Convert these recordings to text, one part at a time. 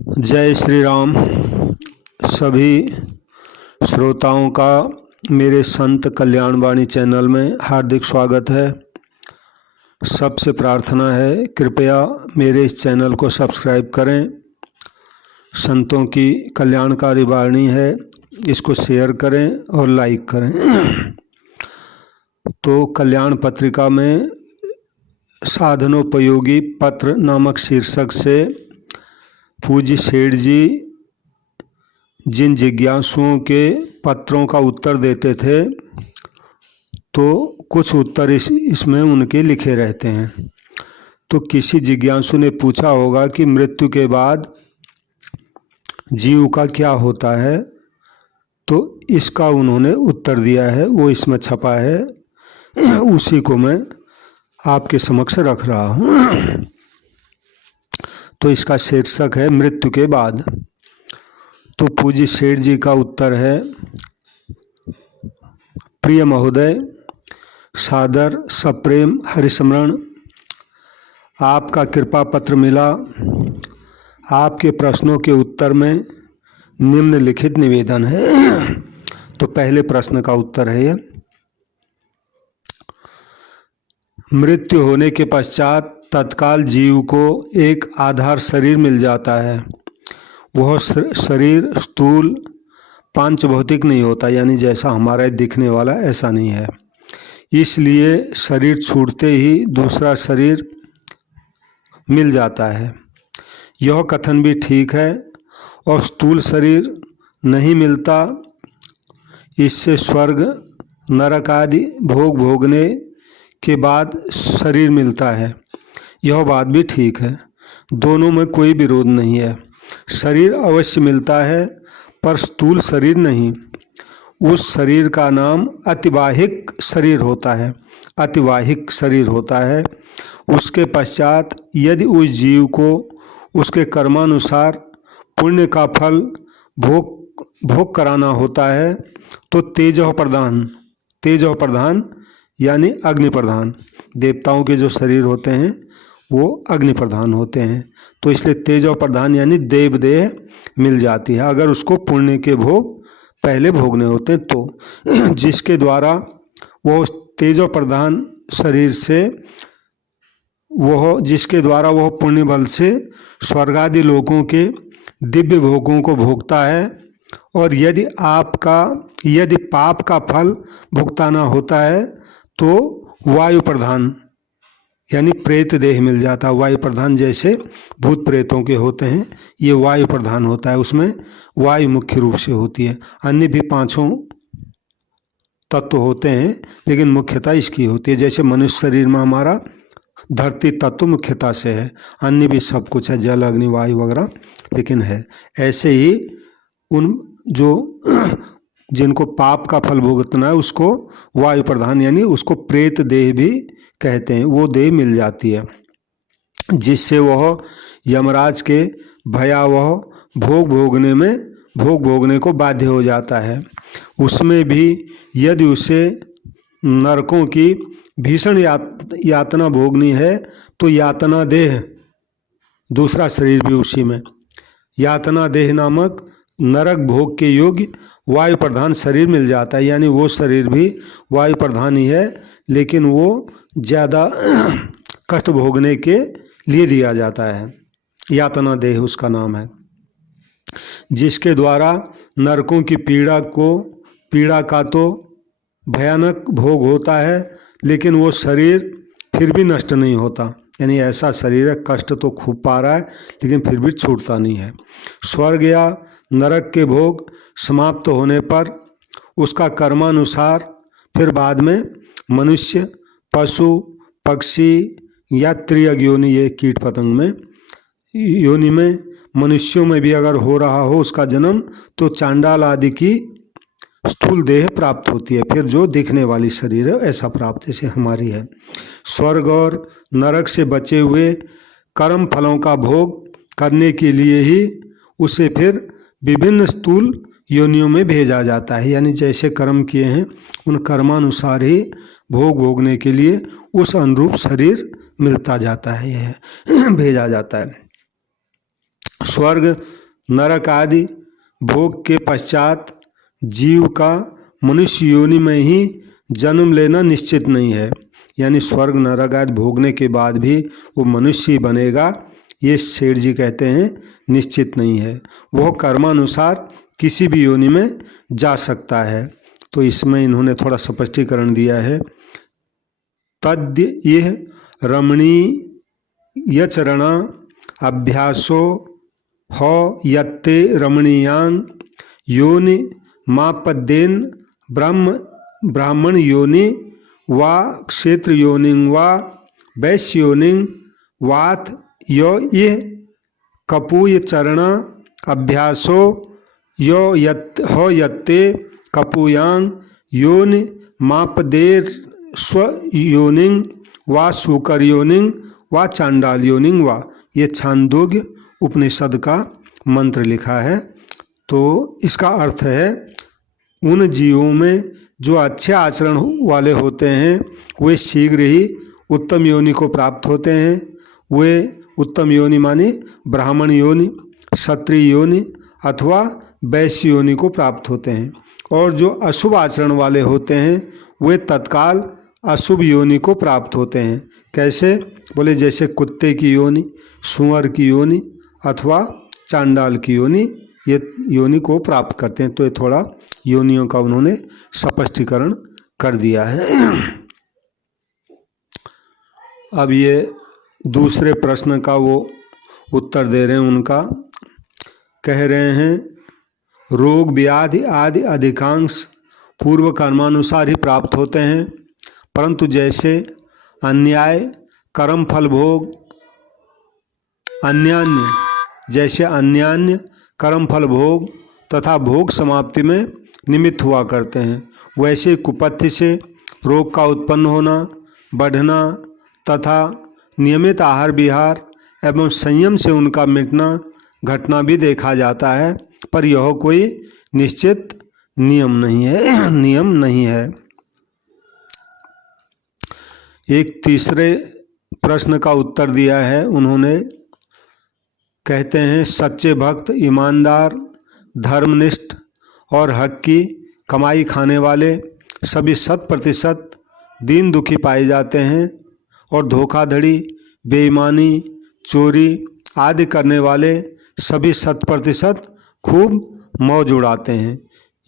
जय श्री राम। सभी श्रोताओं का मेरे संत कल्याण वाणी चैनल में हार्दिक स्वागत है। सबसे प्रार्थना है कृपया मेरे इस चैनल को सब्सक्राइब करें। संतों की कल्याणकारी वाणी है, इसको शेयर करें और लाइक करें। तो कल्याण पत्रिका में साधनोपयोगी पत्र नामक शीर्षक से पूज्य सेठ जी जिन जिज्ञासुओं के पत्रों का उत्तर देते थे, तो कुछ उत्तर इसमें उनके लिखे रहते हैं। तो किसी जिज्ञासु ने पूछा होगा कि मृत्यु के बाद जीव का क्या होता है, तो इसका उन्होंने उत्तर दिया है, वो इसमें छपा है। उसी को मैं आपके समक्ष रख रहा हूँ। तो इसका शीर्षक है मृत्यु के बाद। तो पूज्य सेठ जी का उत्तर है, प्रिय महोदय, सादर सप्रेम हरिस्मरण, आपका कृपा पत्र मिला। आपके प्रश्नों के उत्तर में निम्नलिखित निवेदन है। तो पहले प्रश्न का उत्तर है यह, मृत्यु होने के पश्चात तत्काल जीव को एक आधार शरीर मिल जाता है। वह शरीर स्थूल पांच भौतिक नहीं होता, यानी जैसा हमारा दिखने वाला ऐसा नहीं है। इसलिए शरीर छूटते ही दूसरा शरीर मिल जाता है। यह कथन भी ठीक है। और स्थूल शरीर नहीं मिलता, इससे स्वर्ग नरक आदि भोग भोगने के बाद शरीर मिलता है, यह बात भी ठीक है। दोनों में कोई विरोध नहीं है। शरीर अवश्य मिलता है पर स्थूल शरीर नहीं। उस शरीर का नाम अतिवाहिक शरीर होता है, अतिवाहिक शरीर होता है। उसके पश्चात यदि उस जीव को उसके कर्मानुसार पुण्य का फल भोग कराना होता है, तो तेजो प्रधान यानी अग्नि प्रधान, देवताओं के जो शरीर होते हैं वो अग्नि प्रधान होते हैं। तो इसलिए तेजो प्रधान यानी देव देह मिल जाती है, अगर उसको पुण्य के भोग पहले भोगने होते हैं तो। जिसके द्वारा वो तेजो प्रधान शरीर से जिसके द्वारा वह पुण्य बल से स्वर्गादि लोकों के दिव्य भोगों को भोगता है। और यदि पाप का फल भुगताना होता है तो वायु प्रधान यानी प्रेत देह मिल जाता है। वायु प्रधान जैसे भूत प्रेतों के होते हैं, ये वायु प्रधान होता है, उसमें वायु मुख्य रूप से होती है। अन्य भी पांचों तत्व होते हैं, लेकिन मुख्यतः इसकी होती है। जैसे मनुष्य शरीर में हमारा धरती तत्व मुख्यता से है, अन्य भी सब कुछ है, जल अग्नि वायु वगैरह, लेकिन है। ऐसे ही उन जिनको पाप का फल भुगतना है उसको वायु प्रधान यानी उसको प्रेत देह भी कहते हैं, वो देह मिल जाती है, जिससे वह यमराज के भयावह भोग भोगने को बाध्य हो जाता है। उसमें भी यदि उसे नरकों की भीषण यातना भोगनी है तो यातना देह, दूसरा शरीर भी उसी में, यातना देह नामक नरक भोग के योग्य वायु प्रधान शरीर मिल जाता है। यानी वो शरीर भी वायु प्रधान ही है, लेकिन वो ज़्यादा कष्ट भोगने के लिए दिया जाता है। यातना देह उसका नाम है, जिसके द्वारा नरकों की पीड़ा का तो भयानक भोग होता है, लेकिन वो शरीर फिर भी नष्ट नहीं होता। यानी ऐसा शरीर है, कष्ट तो खूब पा रहा है लेकिन फिर भी छूटता नहीं है। स्वर्ग या नरक के भोग समाप्त होने पर उसका कर्मानुसार फिर बाद में मनुष्य, पशु, पक्षी या त्रियग योनि, ये कीट पतंग में योनि में, मनुष्यों में भी अगर हो रहा हो उसका जन्म, तो चांडाल आदि की स्थूल देह प्राप्त होती है। फिर जो दिखने वाली शरीर है ऐसा प्राप्त जैसे हमारी है। स्वर्ग और नरक से बचे हुए कर्म फलों का भोग करने के लिए ही उसे फिर विभिन्न स्थूल योनियों में भेजा जाता है। यानी जैसे कर्म किए हैं उन कर्मानुसार ही भोग भोगने के लिए उस अनुरूप शरीर मिलता जाता है, यह भेजा जाता है। स्वर्ग नरक आदि भोग के पश्चात जीव का मनुष्य योनि में ही जन्म लेना निश्चित नहीं है। यानी स्वर्ग नरक आदि भोगने के बाद भी वो मनुष्य ही बनेगा, ये सेठ जी कहते हैं निश्चित नहीं है। वह कर्मानुसार किसी भी योनि में जा सकता है। तो इसमें इन्होंने थोड़ा स्पष्टीकरण दिया है। तद्य यह रमणीय चरण अभ्यासो हो यत्ते रमणीयान योनि मापद्येन ब्राह्मण योनि वा क्षेत्र योनि वा वैश्य योनि वात यो ये कपूय चरण अभ्यासो यो हो यत्ते कपूयांग योनि मापदेर स्व योनिंग वा सूकर योनिंग वा चांडाल योनिंग वा। ये छांदोग्य उपनिषद का मंत्र लिखा है। तो इसका अर्थ है उन जीवों में जो अच्छे आचरण वाले होते हैं वे शीघ्र ही उत्तम योनि को प्राप्त होते हैं। वे उत्तम योनि माने ब्राह्मण योनि, क्षत्रिय योनि अथवा वैश्य योनि को प्राप्त होते हैं। और जो अशुभ आचरण वाले होते हैं वे तत्काल अशुभ योनि को प्राप्त होते हैं। कैसे? बोले जैसे कुत्ते की योनि, सूअर की योनि अथवा चांडाल की योनि, ये योनि को प्राप्त करते हैं। तो ये थोड़ा योनियों का उन्होंने स्पष्टीकरण कर दिया है। अब ये दूसरे प्रश्न का वो उत्तर दे रहे हैं। उनका कह रहे हैं रोग व्याधि आदि अधिकांश पूर्व कर्मानुसार ही प्राप्त होते हैं, परंतु जैसे अन्याय कर्म फल भोग अन्यान्य कर्म फल भोग तथा भोग समाप्ति में निमित्त हुआ करते हैं, वैसे कुपथ्य से रोग का उत्पन्न होना, बढ़ना तथा नियमित आहार विहार एवं संयम से उनका मिटना घटना भी देखा जाता है, पर यह कोई निश्चित नियम नहीं है। एक तीसरे प्रश्न का उत्तर दिया है उन्होंने। कहते हैं सच्चे भक्त, ईमानदार, धर्मनिष्ठ और हक की कमाई खाने वाले सभी 100% दीन दुखी पाए जाते हैं और धोखाधड़ी, बेईमानी, चोरी आदि करने वाले सभी 100% खूब मौज उड़ाते हैं।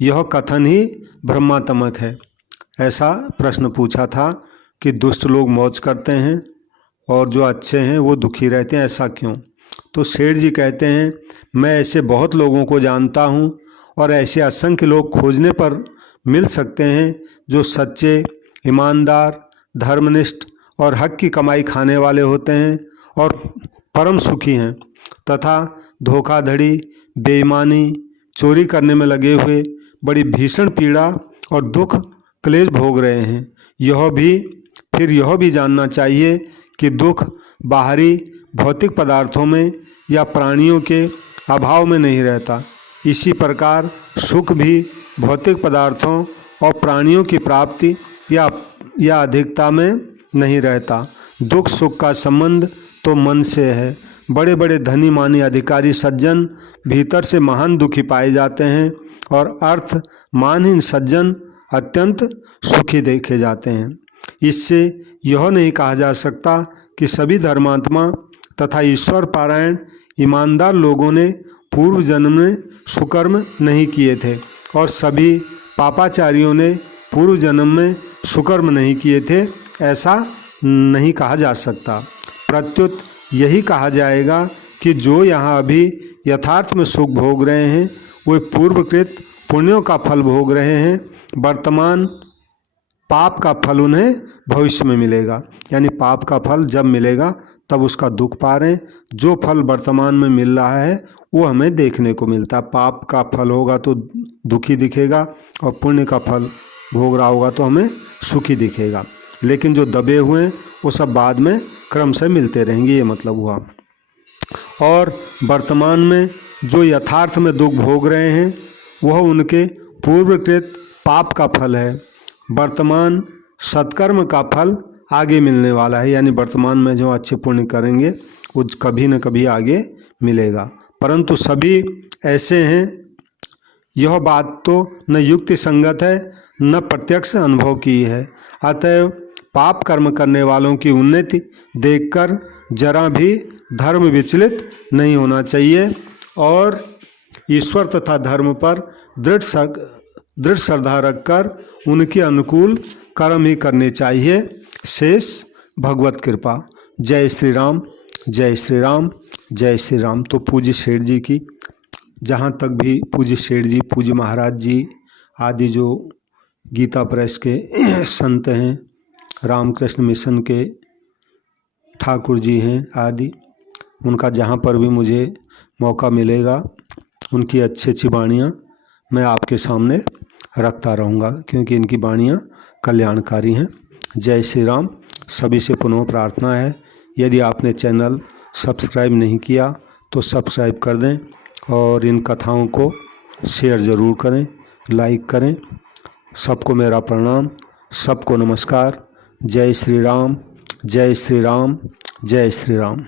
यह कथन ही भ्रमात्मक है। ऐसा प्रश्न पूछा था कि दुष्ट लोग मौज करते हैं और जो अच्छे हैं वो दुखी रहते हैं, ऐसा क्यों? तो सेठ जी कहते हैं मैं ऐसे बहुत लोगों को जानता हूँ और ऐसे असंख्य लोग खोजने पर मिल सकते हैं जो सच्चे, ईमानदार, धर्मनिष्ठ और हक की कमाई खाने वाले होते हैं और परम सुखी हैं तथा धोखाधड़ी, बेईमानी, चोरी करने में लगे हुए बड़ी भीषण पीड़ा और दुख क्लेश भोग रहे हैं। यह भी जानना चाहिए कि दुख बाहरी भौतिक पदार्थों में या प्राणियों के अभाव में नहीं रहता। इसी प्रकार सुख भी भौतिक पदार्थों और प्राणियों की प्राप्ति या अधिकता में नहीं रहता। दुख सुख का संबंध तो मन से है। बड़े बड़े धनी मानी अधिकारी सज्जन भीतर से महान दुखी पाए जाते हैं और अर्थ मानहीन सज्जन अत्यंत सुखी देखे जाते हैं। इससे यह नहीं कहा जा सकता कि सभी धर्मात्मा तथा ईश्वर पारायण ईमानदार लोगों ने पूर्व जन्म में सुकर्म नहीं किए थे और सभी पापाचारियों ने पूर्व जन्म में सुकर्म नहीं किए थे, ऐसा नहीं कहा जा सकता। प्रत्युत यही कहा जाएगा कि जो यहाँ अभी यथार्थ में सुख भोग रहे हैं वे पूर्वकृत पुण्यों का फल भोग रहे हैं। वर्तमान पाप का फल उन्हें भविष्य में मिलेगा, यानी पाप का फल जब मिलेगा तब उसका दुख पा रहे हैं। जो फल वर्तमान में मिल रहा है वो हमें देखने को मिलता है। पाप का फल होगा तो दुखी दिखेगा और पुण्य का फल भोग रहा होगा तो हमें सुखी दिखेगा। लेकिन जो दबे हुए हैं वो सब बाद में क्रम से मिलते रहेंगे, ये मतलब हुआ। और वर्तमान में जो यथार्थ में दुख भोग रहे हैं वह उनके पूर्वकृत पाप का फल है। वर्तमान सत्कर्म का फल आगे मिलने वाला है, यानी वर्तमान में जो अच्छे पुण्य करेंगे वो कभी न कभी आगे मिलेगा। परंतु सभी ऐसे हैं। यह बात तो न युक्ति संगत है न प्रत्यक्ष अनुभव की है। अतएव पाप कर्म करने वालों की उन्नति देखकर जरा भी धर्म विचलित नहीं होना चाहिए और ईश्वर तथा धर्म पर दृढ़ श्रद्धा रखकर उनके अनुकूल कर्म ही करने चाहिए। शेष भगवत कृपा। जय श्री राम, जय श्री राम, जय श्री राम। तो पूज्य सेठ जी की, जहाँ तक भी पूज्य सेठ जी, पूज्य महाराज जी आदि जो गीता प्रेस के संत हैं, रामकृष्ण मिशन के ठाकुर जी हैं आदि, उनका जहाँ पर भी मुझे मौका मिलेगा उनकी अच्छी अच्छी वाणियाँ मैं आपके सामने रखता रहूँगा, क्योंकि इनकी वाणियाँ कल्याणकारी हैं। जय श्री राम। सभी से पुनः प्रार्थना है, यदि आपने चैनल सब्सक्राइब नहीं किया तो सब्सक्राइब कर दें और इन कथाओं को शेयर ज़रूर करें, लाइक करें। सबको मेरा प्रणाम, सबको नमस्कार। जय श्री राम, जय श्री राम, जय श्री राम।